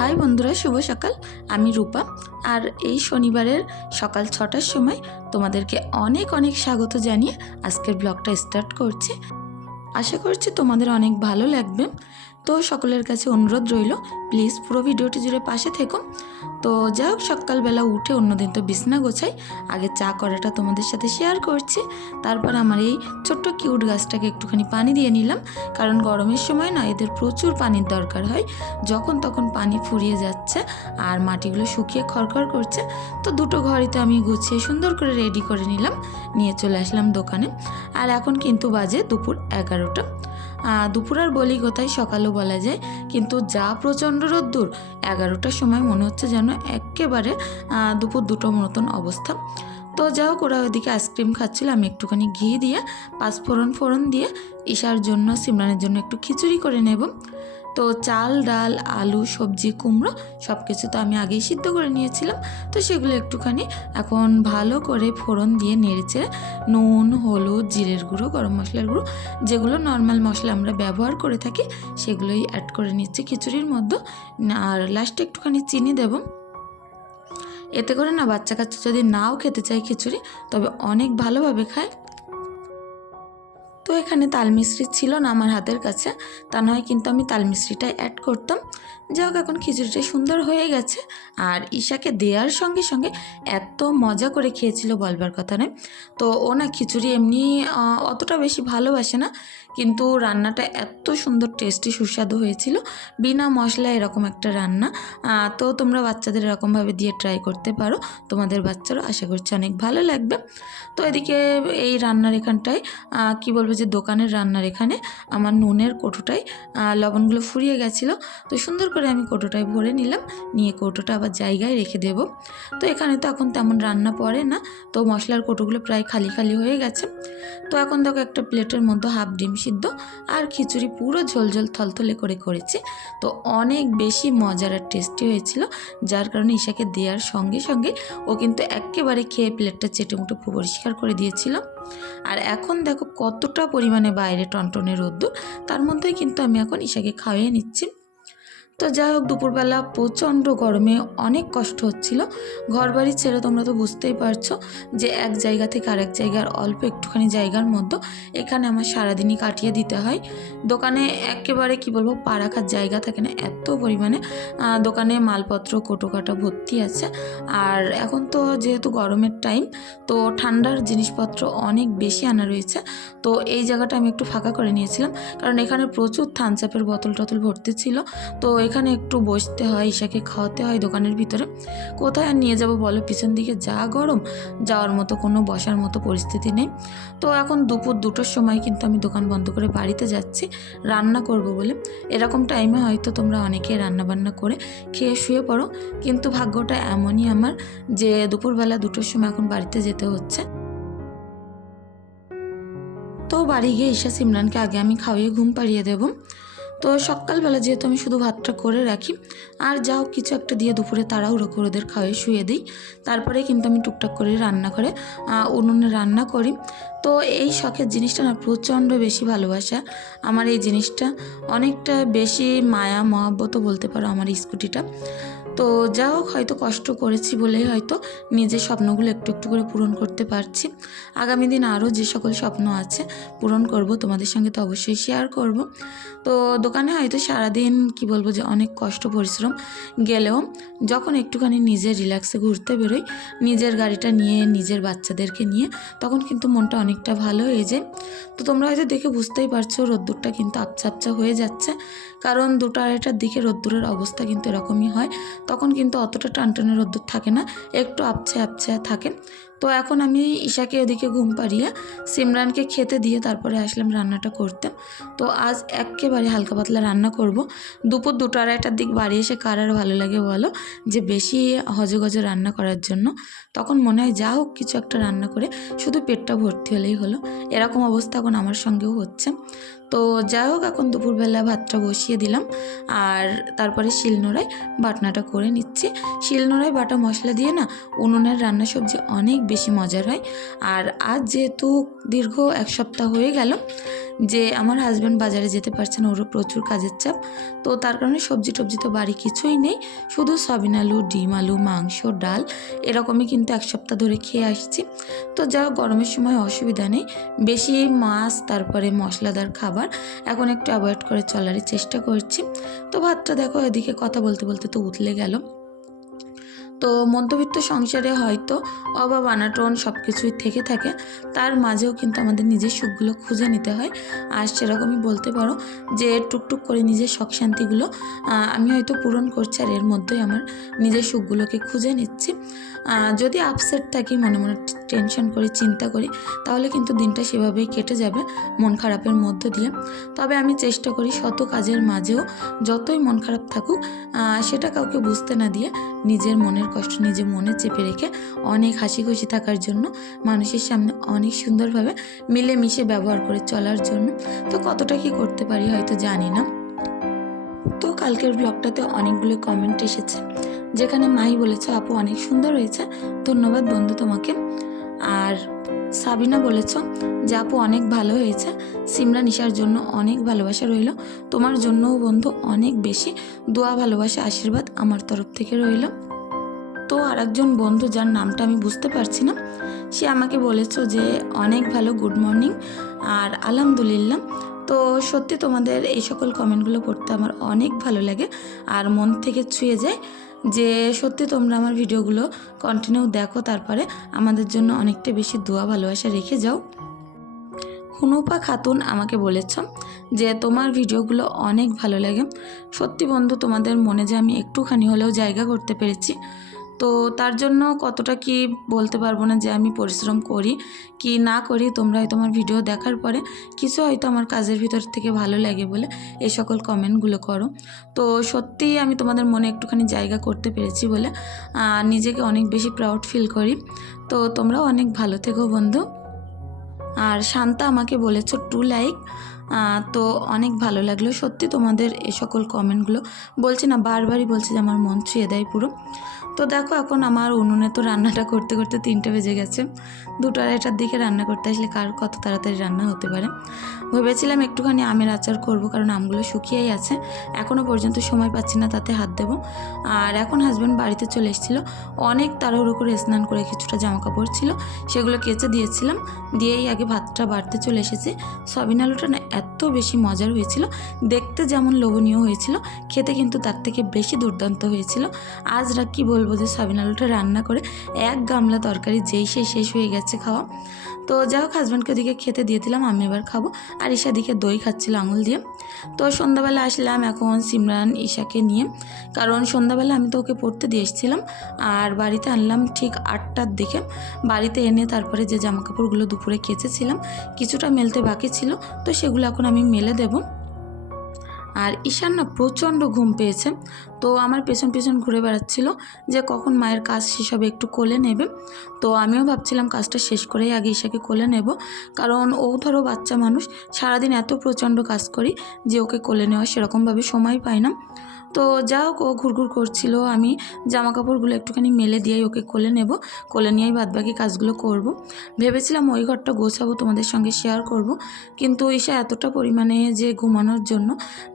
High বন্ধুরা, শুভ সকাল। আমি রূপা, আর এই শনিবারের সকাল 6টার সময় তোমাদেরকে অনেক অনেক স্বাগত জানিয়ে আজকের ব্লগটা স্টার্ট করছি। আশা করছি তোমাদের অনেক ভালো লাগবে। তো সকলের কাছে অনুরোধ রইল, প্লিজ পুরো ভিডিওটি জুড়ে পাশে থেকো। তো যাই হোক, সকালবেলা উঠে অন্যদিন তো বিছনা গোছাই, আগে চা করাটা তোমাদের সাথে শেয়ার করছি। তারপর আমার এই ছোট্ট কিউট গাছটাকে একটুখানি পানি দিয়ে নিলাম, কারণ গরমের সময় না এদের প্রচুর পানির দরকার হয়। যখন তখন পানি ফুরিয়ে যাচ্ছে আর মাটিগুলো শুকিয়ে খড়খড় করছে। তো দুটো ঘরই তো আমি গুছিয়ে সুন্দর করে রেডি করে নিলাম, নিয়ে চলে আসলাম দোকানে। আর এখন কিন্তু বাজে দুপুর 11টা। দুপুর আর বলি কোথায়, সকালও বলা যায়, কিন্তু যা প্রচণ্ড রোদ্দুর, 11টার সময় মনে হচ্ছে যেন একেবারে দুপুর 2টোর মতন অবস্থা। তো যা হোক, ওরা ওইদিকে আইসক্রিম খাচ্ছিল, আমি একটুখানি ঘি দিয়ে পাঁচফোড়ন দিয়ে ঈশার জন্য সিমরানের জন্য একটু খিচুড়ি করে নেব। তো চাল, ডাল, আলু, সবজি, কুমড়ো সব কিছু তো আমি আগেই সিদ্ধ করে নিয়েছিলাম। তো সেগুলো একটুখানি এখন ভালো করে ফোড়ন দিয়ে নেড়েচেড়ে নুন, হলুদ, জিরের গুঁড়ো, গরম মশলার গুঁড়ো, যেগুলো নর্মাল মশলা আমরা ব্যবহার করে থাকি সেগুলোই অ্যাড করে নিচ্ছি খিচুড়ির মধ্যে। আর লাস্টে একটুখানি চিনি দেব। এতে করে না বাচ্চা কাচ্চা যদি নাও খেতে চায় খিচুড়ি, তবে অনেক ভালোভাবে খায়। তো এখানে তাল মিশ্রি ছিল না আমার হাতের কাছে, তা নয় কিন্তু আমি তাল মিশ্রিটা অ্যাড করতাম। যাই হোক, এখন খিচুড়িটা সুন্দর হয়ে গেছে। আর ঈশাকে দেওয়ার সঙ্গে সঙ্গে এত মজা করে খেয়েছিল বলবার কথা নয়। তো ও না খিচুড়ি এমনি অতটা বেশি ভালোবাসে না, কিন্তু রান্নাটা এত সুন্দর টেস্টি সুস্বাদু হয়েছিল, বিনা মশলা এরকম একটা রান্না। তো তোমরা বাচ্চাদের এরকমভাবে দিয়ে ট্রাই করতে পারো, তোমাদের বাচ্চারও আশা করছি অনেক ভালো লাগবে। তো এদিকে এই রান্নার এখানটায় কি বলবো, যে দোকানের রান্নার এখানে আমার নুনের কৌটোটায় লবণগুলো ফুরিয়ে গেছিলো। তো সুন্দর করে আমি কৌটোটায় ভরে নিলাম, নিয়ে কৌটোটা আবার জায়গায় রেখে দেব। তো এখানে তো এখন তেমন রান্না পড়ে না, তো মশলার কৌটোগুলো প্রায় খালি খালি হয়ে গেছে। তো এখন দেখো, একটা প্লেটের মধ্যে হাফ ডিম সিদ্ধ আর খিচুড়ি পুরো ঝোলঝোল থলথলে করে করেছি। তো অনেক বেশি মজার আর টেস্টি হয়েছিল, যার কারণে ঈশাকে দেওয়ার সঙ্গে সঙ্গে ও কিন্তু একেবারে খেয়ে প্লেটটা চেটেমুটে পরিষ্কার করে দিয়েছিল। আর এখন দেখো কতটা পরিমাণে বাইরে টনটনে রোদ্দুর, তার মধ্যেই কিন্তু আমি এখন ঈশাকে খাইয়ে নিচ্ছি। তো যাই হোক, দুপুরবেলা প্রচণ্ড গরমে অনেক কষ্ট হচ্ছিল। ঘরবাড়ি ছেড়ে তোমরা তো বুঝতেই পারছো যে এক জায়গা থেকে আরেক জায়গার অল্প একটুখানি জায়গার মধ্যে এখানে আমার সারাদিনই কাটিয়ে দিতে হয়। দোকানে একেবারে কি বলবো, পা রাখার জায়গা থাকে না, এত পরিমাণে দোকানে মালপত্র কোটোকাটা ভর্তি আছে। আর এখন তো যেহেতু গরমের টাইম, তো ঠান্ডার জিনিসপত্র অনেক বেশি আনা রয়েছে। তো এই জায়গাটা আমি একটু ফাঁকা করে নিয়েছিলাম, কারণ এখানে প্রচুর থামস আপের বোতল টতল ভর্তি ছিল। তো এখানে একটু বসতে হয়, ঈশাকে খাওয়াতে হয় দোকানের ভিতরে। কোথায় আর নিয়ে যাব বলো, পিছন দিকে যা গরম, যাওয়ার মতো কোনো বসার মতো পরিস্থিতি নেই। তো এখন দুপুর 2টোর সময় কিন্তু আমি দোকান বন্ধ করে বাড়িতে যাচ্ছি রান্না করব বলে। এরকম টাইমে হয়তো তোমরা অনেকে রান্নাবান্না করে খেয়ে শুয়ে পড়ো, কিন্তু ভাগ্যটা এমনই আমার যে দুপুরবেলা 2টোর সময় এখন বাড়িতে যেতে হচ্ছে। তো বাড়ি গিয়ে ঈশা সিমরানকে আগে আমি খাওয়িয়ে ঘুম পাড়িয়ে দেবো। তো সকালবেলা যেহেতু আমি শুধু ভাতটা করে রাখি, আর যাও কিছু একটা দিয়ে দুপুরে তাড়াহুড়ো করে ওদের খাওয়িয়ে শুয়ে দিই। তারপরে কিন্তু আমি টুকটাক করে রান্না করে উনুনে রান্না করি। তো এই শখের জিনিসটা না প্রচণ্ড বেশি ভালোবাসা আমার, এই জিনিসটা অনেকটা বেশি মায়া মহব্বতও বলতে পারো আমার এই স্কুটিটা। তো যা হোক, হয়তো কষ্ট করেছি বলেই হয়তো নিজের স্বপ্নগুলো একটু একটু করে পূরণ করতে পারছি। আগামী দিন আরও যে সকল স্বপ্ন আছে পূরণ করব, তোমাদের সঙ্গে তো অবশ্যই শেয়ার করব। তো দোকানে হয়তো সারাদিন কি বলবো যে অনেক কষ্ট পরিশ্রম গেলেও যখন একটুখানি নিজের রিল্যাক্সে ঘুরতে বেরোই, নিজের গাড়িটা নিয়ে, নিজের বাচ্চাদেরকে নিয়ে, তখন কিন্তু মনটা অনেকটা ভালো হয়ে যায়। তো তোমরা হয়তো দেখে বুঝতেই পারছো রোদ্দুরটা কিন্তু আবছা আবছা হয়ে যাচ্ছে, কারণ 2টা-2:30টার দিকে রোদ্দুরের অবস্থা কিন্তু এরকমই হয়। তখন কিন্তু অতটা টানটানে রোদ্দুর থাকে না, একটু আবছা আবছা থাকে। তো এখন আমি ঈশাকে ওদিকে ঘুম পাড়িয়ে সিমরানকে খেতে দিয়ে তারপরে আসলাম রান্নাটা করতে। তো আজ একেবারে হালকা পাতলা রান্না করব। দুপুর 2টা-2:30টার দিক বাড়ি এসে কার আর ভালো লাগে বলো, যে বেশি হজে রান্না করার জন্য। তখন মনে হয় যা হোক কিছু একটা রান্না করে শুধু পেটটা ভর্তি হলেই হলো, এরকম অবস্থা এখন আমার সঙ্গেও হচ্ছে। তো যাই হোক, এখন দুপুরবেলা ভাতটা বসিয়ে দিলাম আর তারপরে শিলনোড়ায় বাটনাটা করে নিচ্ছি। শিলনোড়ায় বাটা মশলা দিয়ে না উনুনের রান্না সবজি অনেক বেশি মজার হয়। আর আজ যেহেতু দীর্ঘ 1 সপ্তাহ হয়ে গেল যে আমার হাজব্যান্ড বাজারে যেতে পারছে না, ওরও প্রচুর কাজের চাপ, তো তার কারণে সবজি টবজি তো বাড়ি কিছুই নেই, শুধু সয়াবিন আলু, ডিম আলু, মাংস, ডাল এরকমই কিন্তু 1 সপ্তাহ ধরে খেয়ে আসছি। তো যা গরমের সময় অসুবিধা নেই, বেশি মাছ তারপরে মশলাদার খাবার এখন একটু অ্যাভয়েড করে চলারই চেষ্টা করছি। তো ভাতটা দেখো, এদিকে কথা বলতে বলতে তো উতলে গেল। তো মধ্যবিত্ত সংসারে হয়তো অভাব অনাটন সব কিছুই থেকে থাকে, তার মাঝেও কিন্তু আমাদের নিজের সুখগুলো খুঁজে নিতে হয়। আর সেরকমই বলতে পারো যে টুকটুক করে নিজের শখ শান্তিগুলো আমি হয়তো পূরণ করছি, আর এর মধ্যেই আমার নিজের সুখগুলোকে খুঁজে নিচ্ছি। যদি আপসেট থাকি, মনে মনে টেনশন করি, চিন্তা করি, তাহলে কিন্তু দিনটা সেভাবেই কেটে যাবে মন খারাপের মধ্য দিয়ে। তবে আমি চেষ্টা করি শত কাজের মাঝেও যতই মন খারাপ থাকুক সেটা কাউকে বুঝতে না দিয়ে নিজের মনের কষ্ট নিজে মনে চেপে রেখে অনেক হাসি খুশি থাকার জন্য, মানুষের সামনে অনেক সুন্দরভাবে মিলেমিশে ব্যবহার করে চলার জন্য। তো কতটা কি করতে পারি হয়তো জানি না। তো কালকের ব্লগটাতে অনেকগুলো কমেন্ট এসেছে, যেখানে মাই বলেছে আপু অনেক সুন্দর হয়েছে, ধন্যবাদ বন্ধু তোমাকে। আর সাবিনা বলেছ যে আপু অনেক ভালো হয়েছে, সিমরান ঈশার জন্য অনেক ভালোবাসা রইল, তোমার জন্যও বন্ধু অনেক বেশি দোয়া, ভালোবাসা, আশীর্বাদ আমার তরফ থেকে রইল। তো আরেকজন বন্ধু যার নামটা আমি বুঝতে পারছি না, সে আমাকে বলেছ যে অনেক ভালো, গুড মর্নিং আর আলহামদুলিল্লাহ। তো সত্যি তোমাদের এই সকল কমেন্টগুলো পড়তে আমার অনেক ভালো লাগে আর মন থেকে ছুঁয়ে যায় যে সত্যি তোমরা আমার ভিডিওগুলো কন্টিনিউ দেখো, তারপরে আমাদের জন্য অনেকটা বেশি দোয়া ভালোবাসা রেখে যাও। হুনুপা খাতুন আমাকে বলেছ যে তোমার ভিডিওগুলো অনেক ভালো লাগে। সত্যি বন্ধু, তোমাদের মনে যে আমি একটুখানি হলেও জায়গা করতে পেরেছি, তো তার জন্য কতটা কি বলতে পারবো না যে আমি পরিশ্রম করি কি না করি। তোমরা হয়তো আমার ভিডিও দেখার পরে কিছু হয়তো আমার কাজের ভিতর থেকে ভালো লাগে বলে এই সকল কমেন্টগুলো করো। তো সত্যিই আমি তোমাদের মনে একটুখানি জায়গা করতে পেরেছি বলে নিজেকে অনেক বেশি প্রাউড ফিল করি। তো তোমরাও অনেক ভালো থেকো বন্ধু। আর শান্তা আমাকে বলেছো 2 লাইক, তো অনেক ভালো লাগলো সত্যি তোমাদের এই সকল কমেন্টগুলো। বলছি না, বারবারই বলছি যে আমার মন ছুঁয়ে দেয় পুরো। তো দেখো, এখন আমার উনুনে তো রান্নাটা করতে করতে 3টে বেজে গেছে। 2-2:30টার দিকে রান্না করতে আসলে কার কত তাড়াতাড়ি রান্না হতে পারে। ভেবেছিলাম একটুখানি আমের আচার করব, কারণ আমগুলো শুকিয়েই আছে, এখনও পর্যন্ত সময় পাচ্ছি না তাতে হাত দেবো। আর এখন হাজব্যান্ড বাড়িতে চলে এসেছিলো, অনেক তাড়াহুড়ো করে স্নান করে কিছুটা জামা কাপড় ছিল সেগুলো কেচে দিয়েছিলাম, দিয়েই আগে ভাতটা বাড়তে চলে এসেছি। সয়াবিন আলুটা না এত বেশি মজার হয়েছিল, দেখতে যেমন লোভনীয় হয়েছিল, খেতে কিন্তু তার থেকে বেশি দুর্দান্ত হয়েছিল। আজ কি বলবো যে সয়াবিন আলুটা রান্না করে 1 গামলা তরকারি যেই শেষ হয়ে গেছে খাওয়া। তো যাই হোক, হাজব্যান্ডকে দিকে খেতে দিয়ে দিলাম, আমি এবার খাবো। আর ঈশা দিকে দই খাচ্ছিল আঙুল দিয়ে। তো সন্ধ্যাবেলা আসলাম এখন সিমরান ঈশাকে নিয়ে, কারণ সন্ধ্যাবেলা আমি তো ওকে পড়তে দিয়ে এসেছিলাম আর বাড়িতে আনলাম ঠিক 8টার দিকে। বাড়িতে এনে তারপরে যে জামাকাপড়গুলো দুপুরে কেচেছিলাম কিছুটা মেলতে বাকি ছিল, তো সেগুলো এখন আমি মেলে দেবো। আর ঈশান না প্রচণ্ড ঘুম পেয়েছে, তো আমার পেছন পেছন ঘুরে বেড়াচ্ছিল যে কখন মায়ের কাজ শেষ হবে, একটু কোলে নেবে। তো আমিও ভাবছিলাম কাজটা শেষ করেই আগে ঈশাকে কোলে নেব, কারণ ও ধরো বাচ্চা মানুষ, সারাদিন এত প্রচণ্ড কাজ করি যে ওকে কোলে নেওয়া সেরকমভাবে সময় পাই না। তো যা হোক, ও ঘুরঘুর করছিল, আমি জামা কাপড়গুলো একটুখানি মেলে দিয়েই ওকে কোলে নেব, কোলে নিয়েই বাদবাকি কাজগুলো করব। ভেবেছিলাম ওই ঘরটা গোছাবো, তোমাদের সঙ্গে শেয়ার করব, কিন্তু ঈশা এতটা পরিমাণে যে ঘুমানোর জন্য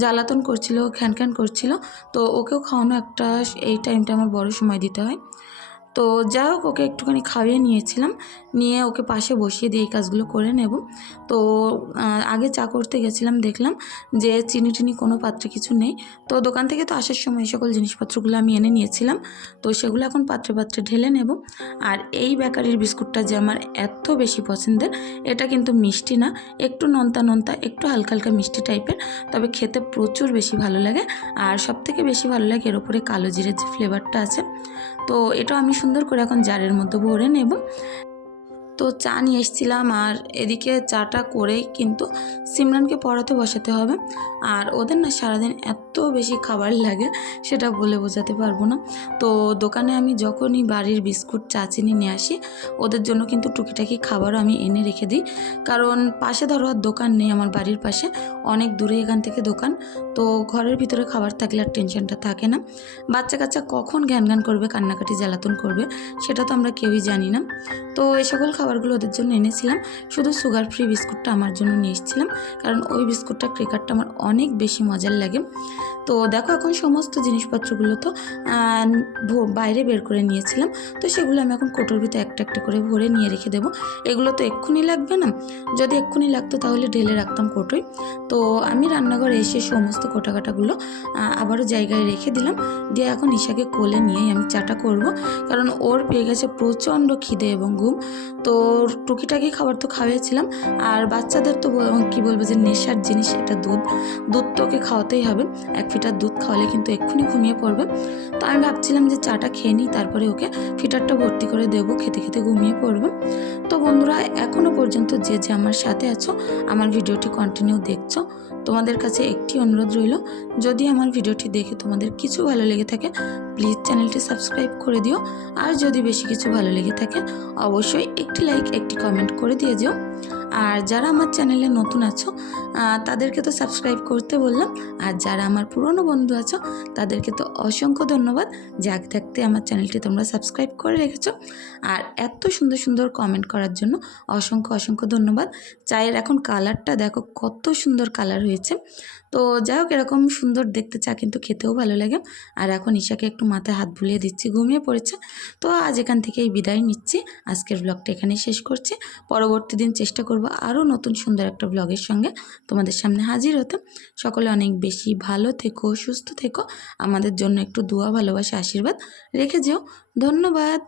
জ্বালাতন করছিল, খ্যান করছিল, তো ওকেও খাওয়ানো একটা, এই টাইমটা আমার বড় সময় দিতে হয়। তো যাই হোক, ওকে একটুখানি খাইয়ে নিয়েছিলাম, নিয়ে ওকে পাশে বসিয়ে দিয়ে এই কাজগুলো করে নেব। তো আগে চা করতে গেছিলাম, দেখলাম যে চিনি টিনি কোনো পাত্রে কিছু নেই, তো দোকান থেকে তো আসার সময় এই সকল জিনিসপত্রগুলো আমি এনে নিয়েছিলাম, তো সেগুলো এখন পাত্রে পাত্রে ঢেলে নেব। আর এই বেকারির বিস্কুটটা যে আমার এত বেশি পছন্দের, এটা কিন্তু মিষ্টি না, একটু নোনতা নোনতা, একটু হালকা হালকা মিষ্টি টাইপের, তবে খেতে প্রচুর বেশি ভালো লাগে। আর সবথেকে বেশি ভালো লাগে এর উপরে কালো জিরের যে ফ্লেভারটা আছে। তো এটা আমি সুন্দর করে এখন জারের মধ্যে ভরে নেব। তো চা নিয়ে এসেছিলাম, আর এদিকে চাটা করেই কিন্তু সিমরানকে পড়াতে বসাতে হবে। আর ওদের না সারাদিন এত বেশি খাবার লাগে সেটা বলে বোঝাতে পারবো না। তো দোকানে আমি যখনই বাড়ির বিস্কুট চা চিনি নিয়ে আসি, ওদের জন্য কিন্তু টুকিটাকি খাবারও আমি এনে রেখে দিই। কারণ পাশে ধরো আর দোকান নেই, আমার বাড়ির পাশে অনেক দূরে এখান থেকে দোকান। তো ঘরের ভিতরে খাবার থাকলে আর টেনশনটা থাকে না। বাচ্চা কাচ্চা কখন ঘ্যান ঘ্যান করবে, কান্নাকাটি জ্বালাতন করবে, সেটা তো আমরা কেউই জানি না। তো এই সকল খাবারগুলো ওদের জন্য এনেছিলাম। শুধু সুগার ফ্রি বিস্কুটটা আমার জন্য নিয়ে এসেছিলাম, কারণ ওই বিস্কুটটা ক্রেকারটা আমার অনেক বেশি মজার লাগে। তো দেখো এখন সমস্ত জিনিসপত্রগুলো তো বাইরে বের করে নিয়েছিলাম। তো সেগুলো আমি এখন কোটোর ভিতরে একটা একটা করে ভরে নিয়ে রেখে দেবো। এগুলো তো এক্ষুনি লাগবে না, যদি এক্ষুনি লাগতো তাহলে ঢেলে রাখতাম কোটোয়। তো আমি রান্নাঘরে এসে সমস্ত কোটাকাটাগুলো আবারও জায়গায় রেখে দিলাম। দিয়ে এখন ঈশাকে কোলে নিয়েই আমি চাটা করব, কারণ ওর পেয়ে গেছে প্রচণ্ড খিদে এবং ঘুম। তো টুকিটাকি খাবার তো খাওয়াইছিলাম, আর বাচ্চাদের তো কী বলবো যে নেশার জিনিস এটা দুধ তো ওকে খাওয়াতেই হবে। 1 ফিটার দুধ খাওয়ালে কিন্তু এক্ষুনি ঘুমিয়ে পড়বে। তো আমি ভাবছিলাম যে চাটা খেয়ে নিই, তারপরে ওকে ফিটারটা ভর্তি করে দেবো, খেতে খেতে ঘুমিয়ে পড়বে। তো বন্ধুরা এখনও পর্যন্ত যে যে আমার সাথে আছো, আমার ভিডিওটি কন্টিনিউ দেখছো, তোমাদের কাছে একটি অনুরোধ রইল, যদি আমার ভিডিওটি দেখে তোমাদের কিছু ভালো লেগে থাকে প্লিজ চ্যানেলটি সাবস্ক্রাইব করে দিও। আর যদি বেশি কিছু ভালো লেগে থাকে অবশ্যই একটি লাইক একটি কমেন্ট করে দিয়ে যেও। আর যারা আমার চ্যানেলে নতুন আছো তাদেরকে তো সাবস্ক্রাইব করতে বললাম, আর যারা আমার পুরনো বন্ধু আছো তাদেরকে তো অসংখ্য ধন্যবাদ যে আগে থাকতে আমার চ্যানেলটি তোমরা সাবস্ক্রাইব করে রেখেছো। আর এত সুন্দর সুন্দর কমেন্ট করার জন্য অসংখ্য অসংখ্য ধন্যবাদ। চায়ের এখন কালারটা দেখো কত সুন্দর কালার হয়েছে। তো যাই হোক, এরকম সুন্দর দেখতে চা কিন্তু খেতেও ভালো লাগে। আর এখন ঈশাকে একটু মাথায় হাত বুলিয়ে দিচ্ছি, ঘুমিয়ে পড়েছে। তো আজ এখান থেকেই বিদায় নিচ্ছি, আজকের ব্লগটা এখানেই শেষ করছি। পরবর্তী দিন চেষ্টা করব আরও নতুন সুন্দর একটা ব্লগের সঙ্গে তোমাদের সামনে হাজির হতে। সকলে অনেক বেশি ভালো থেকো, সুস্থ থেকো, আমাদের জন্য একটু দোয়া ভালোবাসা আশীর্বাদ রেখে যেও। ধন্যবাদ।